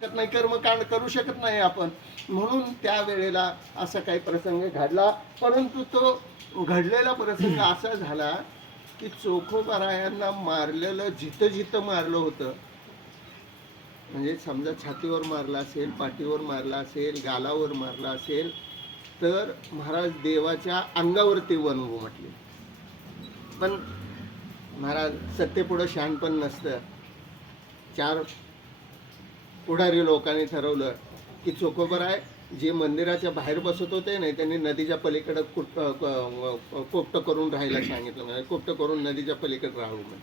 शकत नाही, कर्मकांड करू शकत नाही आपण, म्हणून त्यावेळेला असा काही प्रसंग घडला. परंतु तो घडलेला प्रसंग असा झाला की चोखोबारायांना मारलेलं जिथं जिथं मारलं होतं, म्हणजे समजा छातीवर मारला असेल, पाठीवर मारला असेल, गालावर मारला असेल, तर महाराज देवाच्या अंगावरती वनवू म्हटले. पण महाराज सत्तेपुढं शहाणपण नसतं. 4 पुढारी लोकांनी ठरवलं की चोखोबराय जे मंदिराच्या बाहेर बसत होते नाही, त्यांनी नदीच्या पलीकडे कोपट करून राहायला सांगितलं. म्हणजे कोपट करून नदीच्या पलीकडे राहू म्हणून.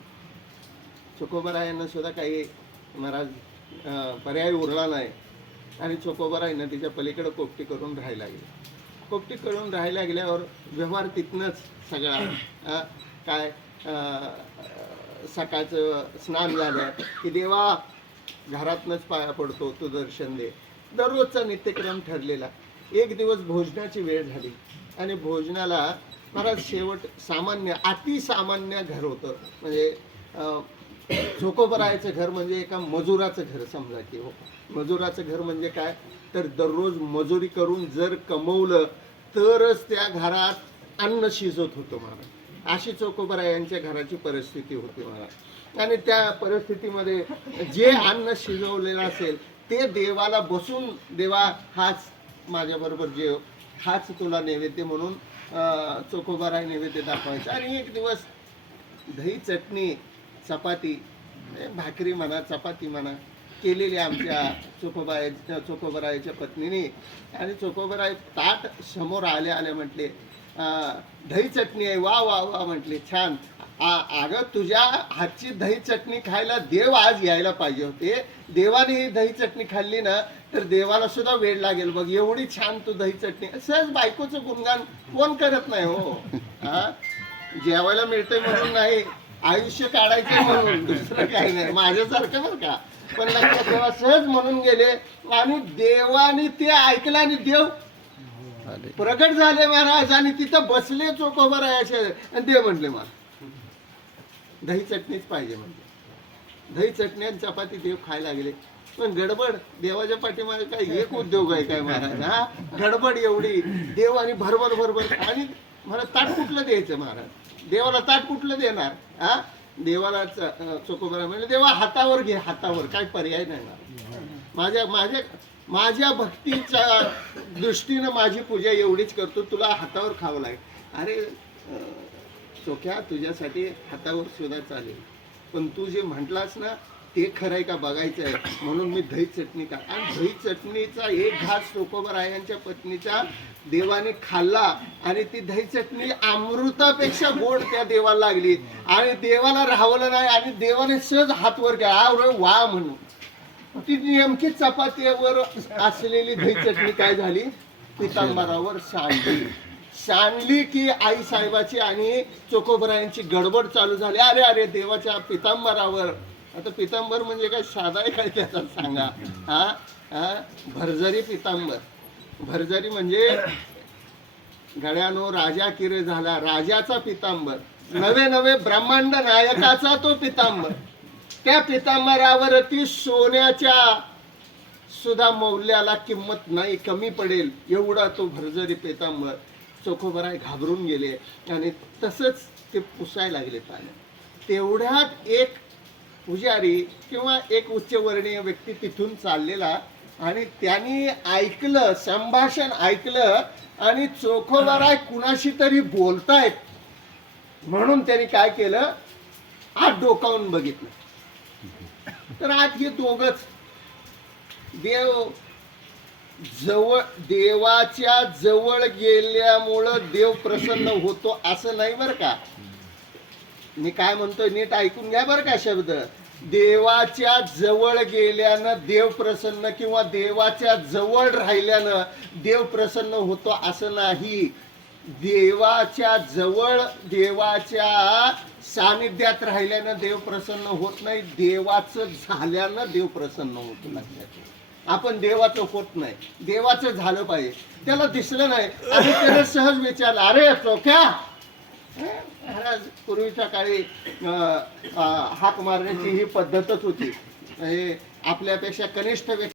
चोखोबरायांना सुद्धा काही महाराज पर्याय उरला नाही आणि चोखोबराय नदीच्या पलीकडे कोपटी करून राहायला लागले. कोपटी करून राहायला गेल्यावर व्यवहार तिथनंच सगळा काय सकाळचं स्नान झालं की देवा घरातनंच पाया पडतो, तू दर्शन दे. दररोजचा नित्यक्रम ठरलेला. एक दिवस भोजनाची वेळ झाली आणि भोजनाला महाराज शेवट सामान्य अतिसामान्य घर होतं. म्हणजे चोखोबरायचं घर म्हणजे एका मजुराचं घर समजा की हो. मजुराचं घर म्हणजे काय, तर दररोज मजुरी करून जर कमवलं तरच त्या घरात अन्न शिजत होतं महाराज. अशी चोखोबराय यांच्या घराची परिस्थिती होती महाराज. आणि त्या परिस्थितीमध्ये जे अन्न शिजवलेलं असेल ते देवाला बसून, देवा हाच माझ्याबरोबर जेव, हाच तुला नैवेद्य म्हणून चोखोबराय नैवेद्य दाखवायचा. आणि एक दिवस दही चटणी चपाती, भाकरी म्हणा चपाती म्हणा केलेली आमच्या चोखोबरायच्या पत्नीने. आणि चोखोबराय ताट समोर आल्या म्हटले दही चटणी आहे, वा वा वा म्हटले, छान. अगं तुझ्या हातची दही चटणी खायला देव आज यायला पाहिजे होते. देवाने ही दही चटणी खाल्ली ना तर देवाला सुद्धा वेळ लागेल बघ, एवढी छान तू दही चटणी. सहज बायकोचं गुणगान कोण करत नाही हो. जेवायला मिळतंय म्हणून नाही, आयुष्य काढायचं म्हणून, दुसरं काही नाही. माझ्यासारखं बरं का. पण लक्षात ठेवा, सहज म्हणून गेले आणि देवाने ते ऐकलं आणि देव प्रगट झाले महाराज. आणि तिथं बसले चोखोबरायाचे आणि देव म्हटले मला दही चटणीच पाहिजे. म्हणजे दही चटणी आणि चपाती देव खायला लागले. पण गडबड देवाच्या पाठीमागे काय एक उद्योग आहे काय महाराज. गडबड एवढी देव आणि भरभर भरभर. आणि मला ताट कुठलं द्यायचं महाराज, देवाला ताट कुठलं देणार. देवाला चोखोबराय म्हणजे देवा हातावर घे, हातावर, काय पर्याय नाही. माझ्या भक्तीच्या दृष्टीनं माझी पूजा एवढीच करतो, तुला हातावर खावं लागेल. अरे चोख्या तुझ्यासाठी हातावर सुद्धा चालेल, पण तू जे म्हटलास ना ते खरं आहे का बघायचं आहे, म्हणून मी दही चटणी का. आणि दही चटणीचा एक घास चोखोबरायांच्या पत्नीचा देवाने खाल्ला आणि ती दही चटणी अमृतापेक्षा गोड त्या देवाला लागली. आणि देवाला राहवलं नाही आणि देवाने सहज हात वर केला, वा म्हणून. ती नेमकी चपातीवर असलेली दही चटणी काय झाली, पितांबरावर सांडली की आई साहेबाची आणि चोखोबरायांची गडबड चालू झाली. अरे अरे देवाच्या पितांबरावर. आता पितांबर म्हणजे काय साधा आहे काय त्याचा सांगा. भरजरी पितांबर. भरजरी म्हणजे गड्यानो राजा किरे झाला, राजाचा पितांबर, नवे नवे ब्रह्मांड नायकाचा तो पितांबर. त्या पितांबरावरती सोन्याच्या सुद्धा मौल्याला किंमत नाही, कमी पडेल एवढा तो भरजरी पितांबर. चोखोबराय घाबरून गेले आणि तसंच ते पुसायला लागले पाण्यात. तेवढ्यात एक पुजारी किंवा एक उच्चवर्णीय व्यक्ती तिथून चाललेला आणि त्यांनी ऐकलं, संभाषण ऐकलं आणि चोखोबराय कुणाशी तरी बोलतायत म्हणून त्यांनी काय केलं, आत डोकावून बघितलं. तर आत हे दोघच देवाच्या जवळ गेल्यामुळं देव प्रसन्न होतो असं नाही बरं का. मी काय म्हणतोय नीट ऐकून घ्या बरं का शब्द. देवाच्या जवळ गेल्यानं देव प्रसन्न किंवा देवाच्या जवळ राहिल्यानं देव प्रसन्न होतो असं नाही. देवाच्या जवळ, देवाच्या सानिध्यात राहिल्यानं देव प्रसन्न होत नाही, देवाचं झाल्यानं देव प्रसन्न होतो. लक्षात. आपण देवाचं होत नाही, देवाचं झालं पाहिजे. त्याला दिसलं नाही आणि त्याला सहज विचारलं, अरे चोख्या. महाराज पूर्वीच्या काळी हाक मारण्याची ही पद्धतच होती. आपल्यापेक्षा कनिष्ठ व्यक्ती